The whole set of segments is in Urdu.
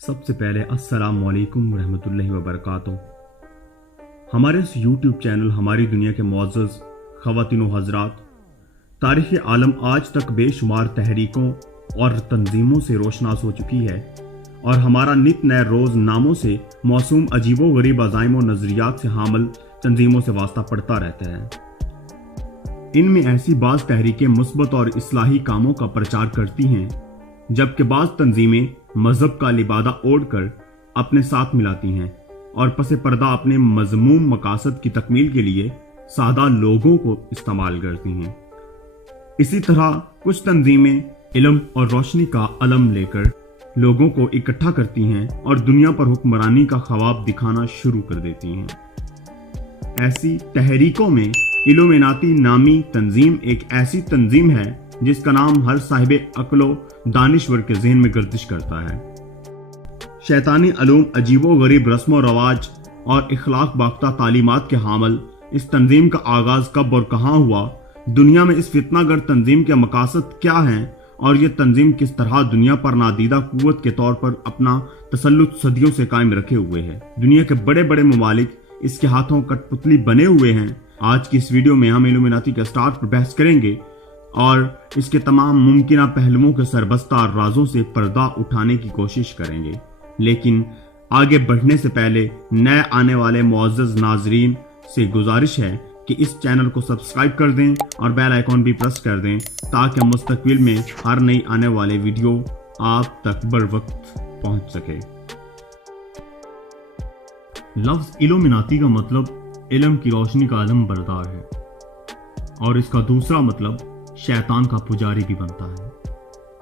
سب سے پہلے السلام علیکم ورحمۃ اللہ وبرکاتہ۔ ہمارے اس یوٹیوب چینل ہماری دنیا کے معزز خواتین و حضرات، تاریخ عالم آج تک بے شمار تحریکوں اور تنظیموں سے روشناس ہو چکی ہے، اور ہمارا نت نئے روز ناموں سے موسوم عجیب و غریب عزائم و نظریات سے حامل تنظیموں سے واسطہ پڑتا رہتا ہے۔ ان میں ایسی بعض تحریکیں مثبت اور اصلاحی کاموں کا پرچار کرتی ہیں، جبکہ بعض تنظیمیں مذہب کا لبادہ اوڑھ کر اپنے ساتھ ملاتی ہیں اور پس پردہ اپنے مذموم مقاصد کی تکمیل کے لیے سادہ لوگوں کو استعمال کرتی ہیں۔ اسی طرح کچھ تنظیمیں علم اور روشنی کا علم لے کر لوگوں کو اکٹھا کرتی ہیں اور دنیا پر حکمرانی کا خواب دکھانا شروع کر دیتی ہیں۔ ایسی تحریکوں میں ایلومیناتی نامی تنظیم ایک ایسی تنظیم ہے جس کا نام ہر صاحب عقل و دانشور کے ذہن میں گردش کرتا ہے۔ شیطانی علوم، عجیب و غریب رسم و رواج اور اخلاق باختہ تعلیمات کے حامل اس تنظیم کا آغاز کب اور کہاں ہوا، دنیا میں اس فتنہ گر تنظیم کے مقاصد کیا ہیں، اور یہ تنظیم کس طرح دنیا پر نادیدہ قوت کے طور پر اپنا تسلط صدیوں سے قائم رکھے ہوئے ہے۔ دنیا کے بڑے بڑے ممالک اس کے ہاتھوں کٹ پتلی بنے ہوئے ہیں۔ آج کی اس ویڈیو میں ہم ایلومیناتی کے اسٹار پر بحث کریں گے اور اس کے تمام ممکنہ پہلوؤں کے سربستہ رازوں سے پردہ اٹھانے کی کوشش کریں گے۔ لیکن آگے بڑھنے سے پہلے نئے آنے والے معزز ناظرین سے گزارش ہے کہ اس چینل کو سبسکرائب کر دیں اور بیل آئیکن بھی پریس کر دیں تاکہ مستقبل میں ہر نئی آنے والے ویڈیو آپ تک بر وقت پہنچ سکے۔ لفظ ایلومیناتی کا مطلب علم کی روشنی کا علم بردار ہے، اور اس کا دوسرا مطلب شیطان کا پجاری بھی بنتا ہے۔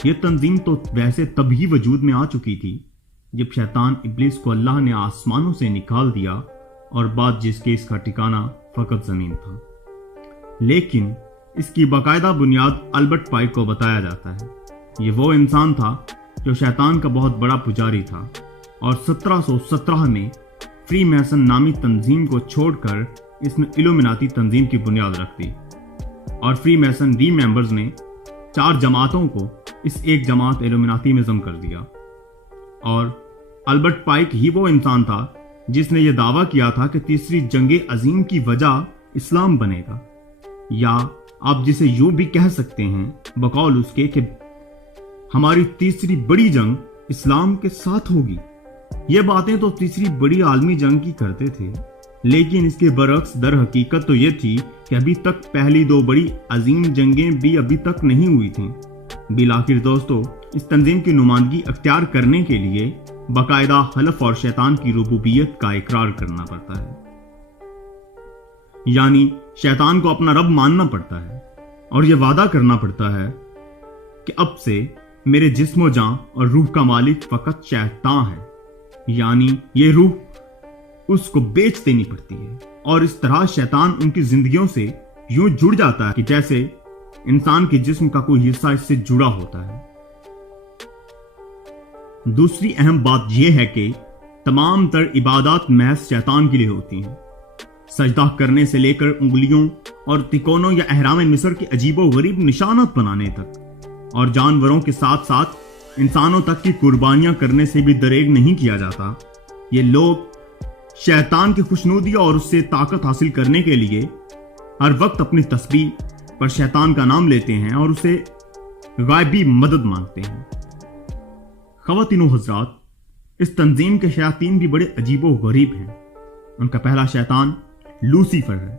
یہ تنظیم تو ویسے تبھی وجود میں آ چکی تھی جب شیطان ابلیس کو اللہ نے آسمانوں سے نکال دیا، اور بعد جس کے اس کا ٹھکانہ فقط زمین تھا۔ لیکن اس کی باقاعدہ بنیاد البرٹ پائک کو بتایا جاتا ہے۔ یہ وہ انسان تھا جو شیطان کا بہت بڑا پجاری تھا، اور 1717 میں فری میسن نامی تنظیم کو چھوڑ کر اس نے ایلومیناتی تنظیم کی بنیاد رکھ دی، اور فری میسن ری ممبرز نے 4 جماعتوں کو اس ایک جماعت ایلومیناتی میں ضم کر دیا۔ اور البرٹ پائک ہی وہ انسان تھا جس نے یہ دعویٰ کیا تھا کہ تیسری جنگ عظیم کی وجہ اسلام بنے گا، یا آپ جسے یوں بھی کہہ سکتے ہیں بقول اس کے کہ ہماری تیسری بڑی جنگ اسلام کے ساتھ ہوگی۔ یہ باتیں تو تیسری بڑی عالمی جنگ کی کرتے تھے، لیکن اس کے برعکس در حقیقت تو یہ تھی کہ ابھی تک پہلی 2 بڑی عظیم جنگیں بھی ابھی تک نہیں ہوئی تھیں۔ بالآخر دوستو، اس تنظیم کی نمائندگی اختیار کرنے کے لیے باقاعدہ حلف اور شیطان کی ربوبیت کا اقرار کرنا پڑتا ہے، یعنی شیطان کو اپنا رب ماننا پڑتا ہے، اور یہ وعدہ کرنا پڑتا ہے کہ اب سے میرے جسم و جان اور روح کا مالک فقط شیطان ہے، یعنی یہ روح اس کو بیچ دینی پڑتی ہے، اور اس طرح شیطان ان کی زندگیوں سے یوں جڑ جاتا ہے کہ جیسے انسان کے جسم کا کوئی حصہ اس سے جڑا ہوتا ہے۔ دوسری اہم بات یہ ہے کہ تمام تر عبادات محض شیطان کے لیے ہوتی ہیں، سجدہ کرنے سے لے کر انگلیوں اور تکونوں یا احرام مصر کے عجیب و غریب نشانات بنانے تک، اور جانوروں کے ساتھ ساتھ انسانوں تک کی قربانیاں کرنے سے بھی دریغ نہیں کیا جاتا۔ یہ لوگ شیطان کی خوشنودی اور اس سے طاقت حاصل کرنے کے لیے ہر وقت اپنی تسبیح پر شیطان کا نام لیتے ہیں اور اسے غائبی مدد مانگتے ہیں۔ خواتین و حضرات، اس تنظیم کے شیاطین بھی بڑے عجیب و غریب ہیں۔ ان کا پہلا شیطان لوسیفر ہے،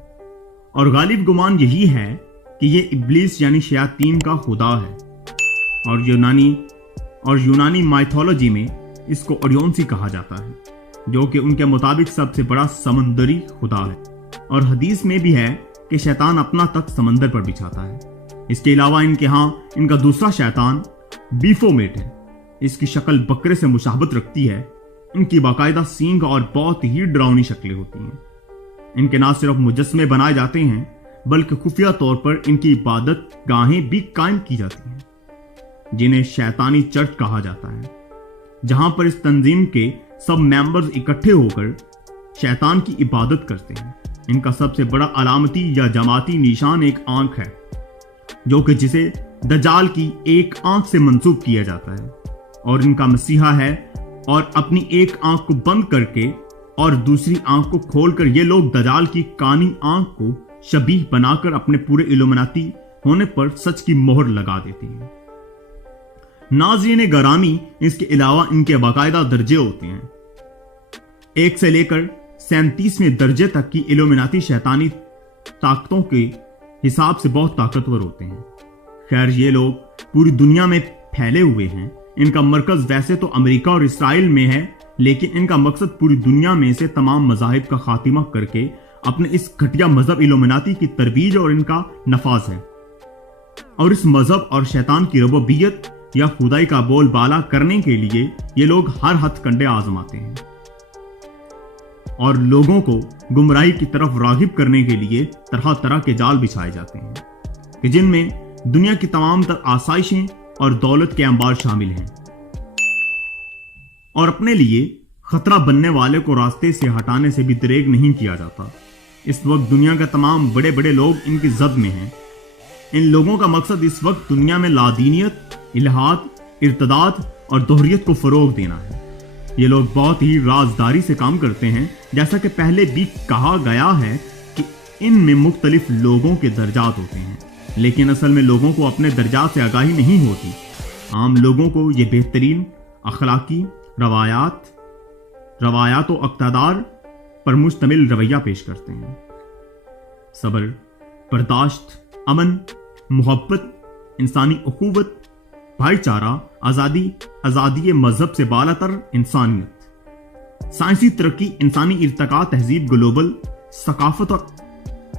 اور غالب گمان یہی ہے کہ یہ ابلیس یعنی شیاطین کا خدا ہے، اور یونانی مائتھولوجی میں اس کو اوریونسی کہا جاتا ہے، جو کہ ان کے مطابق سب سے بڑا سمندری خدا ہے، اور حدیث میں بھی ہے کہ شیطان اپنا تخت سمندر پر بچھاتا ہے۔ اس کے علاوہ ان کے ہاں ان کا دوسرا شیطان بیفومیٹ ہے۔ اس کی شکل بکرے سے مشابہت رکھتی ہے۔ ان کی باقاعدہ سینگ اور بہت ہی ڈراؤنی شکلیں ہوتی ہیں۔ ان کے نہ صرف مجسمے بنائے جاتے ہیں بلکہ خفیہ طور پر ان کی عبادت گاہیں بھی قائم کی جاتی ہیں، جنہیں شیطانی چرچ کہا جاتا ہے، جہاں پر اس تنظیم کے سب ممبرز اکٹھے ہو کر شیطان کی عبادت کرتے ہیں۔ ان کا سب سے بڑا علامتی یا جماعتی نشان ایک آنکھ ہے، جو کہ جسے دجال کی ایک آنکھ سے منسوب کیا جاتا ہے، اور ان کا مسیحا ہے اور اپنی ایک آنکھ کو بند کر کے اور دوسری آنکھ کو کھول کر یہ لوگ دجال کی کانی آنکھ کو شبیہ بنا کر اپنے پورے علومناتی ہونے پر سچ کی مہر لگا دیتے ہیں۔ ناظرین گرامی، اس کے علاوہ ان کے باقاعدہ درجے ہوتے ہیں۔ 1 سے لے کر 37ویں درجے تک کی علومناتی شیطانی طاقتوں کے حساب سے بہت طاقتور ہوتے ہیں۔ خیر، یہ لوگ پوری دنیا میں پھیلے ہوئے ہیں۔ ان کا مرکز ویسے تو امریکہ اور اسرائیل میں ہے، لیکن ان کا مقصد پوری دنیا میں سے تمام مذاہب کا خاتمہ کر کے اپنے اس گھٹیا مذہب علومناتی کی ترویج اور ان کا نفاذ ہے، اور اس مذہب اور شیطان کی ربوبیت یا خدائی کا بول بالا کرنے کے لیے یہ لوگ ہر ہتھ کنڈے آزماتے ہیں اور لوگوں کو گمراہی کی طرف راغب کرنے کے لیے طرح طرح کے جال بچھائے جاتے ہیں کہ جن میں دنیا کی تمام تر آسائشیں اور دولت کے انبار شامل ہیں، اور اپنے لیے خطرہ بننے والے کو راستے سے ہٹانے سے بھی دریغ نہیں کیا جاتا۔ اس وقت دنیا کے تمام بڑے بڑے لوگ ان کی زد میں ہیں۔ ان لوگوں کا مقصد اس وقت دنیا میں لادینیت، الحاد، ارتداد اور دوہریت کو فروغ دینا ہے۔ یہ لوگ بہت ہی رازداری سے کام کرتے ہیں، جیسا کہ پہلے بھی کہا گیا ہے کہ ان میں مختلف لوگوں کے درجات ہوتے ہیں، لیکن اصل میں لوگوں کو اپنے درجات سے آگاہی نہیں ہوتی۔ عام لوگوں کو یہ بہترین اخلاقی روایات و اقتدار پر مشتمل رویہ پیش کرتے ہیں۔ صبر، برداشت، امن، محبت، انسانی اخوت، بھائی چارہ، آزادی مذہب سے بالاتر انسانیت، سائنسی ترقی، انسانی ارتقاء، تہذیب، گلوبل ثقافت اور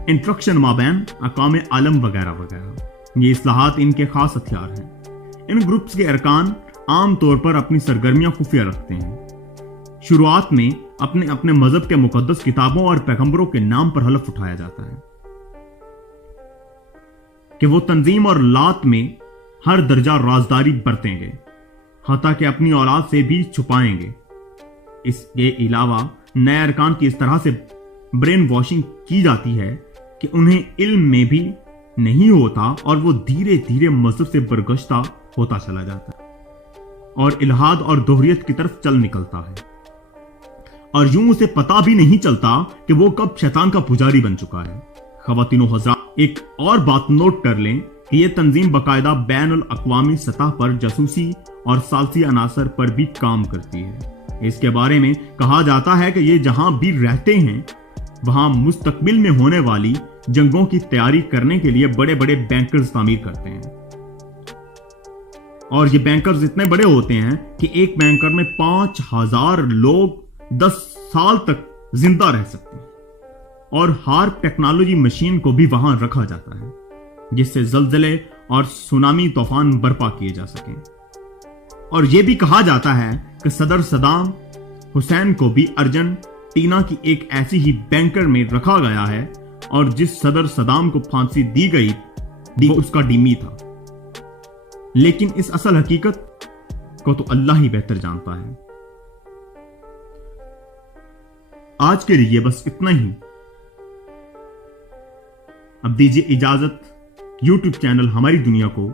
انٹریکشن مابین اقوام عالم وغیرہ وغیرہ، یہ اصلاحات ان کے خاص ہتھیار ہیں۔ ان گروپس کے ارکان عام طور پر اپنی سرگرمیاں خفیہ رکھتے ہیں۔ شروعات میں اپنے مذہب کے مقدس کتابوں اور پیغمبروں کے نام پر حلف اٹھایا جاتا ہے کہ وہ تنظیم اور لات میں ہر درجہ رازداری برتیں گے، حتیٰ کہ اپنی اولاد سے بھی چھپائیں گے۔ اس کے علاوہ نئے ارکان کی اس طرح سے برین واشنگ کی جاتی ہے کہ انہیں علم میں بھی نہیں ہوتا اور وہ دھیرے دھیرے مذہب سے برگشتہ ہوتا چلا جاتا ہے اور الحاد اور دوہریت کی طرف چل نکلتا ہے، اور یوں اسے پتا بھی نہیں چلتا کہ وہ کب شیطان کا پجاری بن چکا ہے۔ خواتین و حضرات، ایک اور بات نوٹ کر لیں کہ یہ تنظیم باقاعدہ بین الاقوامی سطح پر جاسوسی اور ثالثی عناصر پر بھی کام کرتی ہے۔ اس کے بارے میں کہا جاتا ہے کہ یہ جہاں بھی رہتے ہیں وہاں مستقبل میں ہونے والی جنگوں کی تیاری کرنے کے لیے بڑے بڑے بینکرز تعمیر کرتے ہیں، اور یہ بینکرز اتنے بڑے ہوتے ہیں کہ ایک بینکر میں 5000 لوگ 10 سال تک زندہ رہ سکتے ہیں، اور ہارپ ٹیکنالوجی مشین کو بھی وہاں رکھا جاتا ہے جس سے زلزلے اور سونامی طوفان برپا کیے جا سکیں۔ اور یہ بھی کہا جاتا ہے کہ صدر صدام حسین کو بھی ارجنٹینا کی ایک ایسی ہی بینکر میں رکھا گیا ہے، اور جس صدر صدام کو پھانسی دی گئی وہ اس کا ڈیمی تھا، لیکن اس اصل حقیقت کو تو اللہ ہی بہتر جانتا ہے۔ آج کے لیے بس اتنا ہی۔ اب دیجیے اجازت۔ یوٹیوب چینل ہماری دنیا کو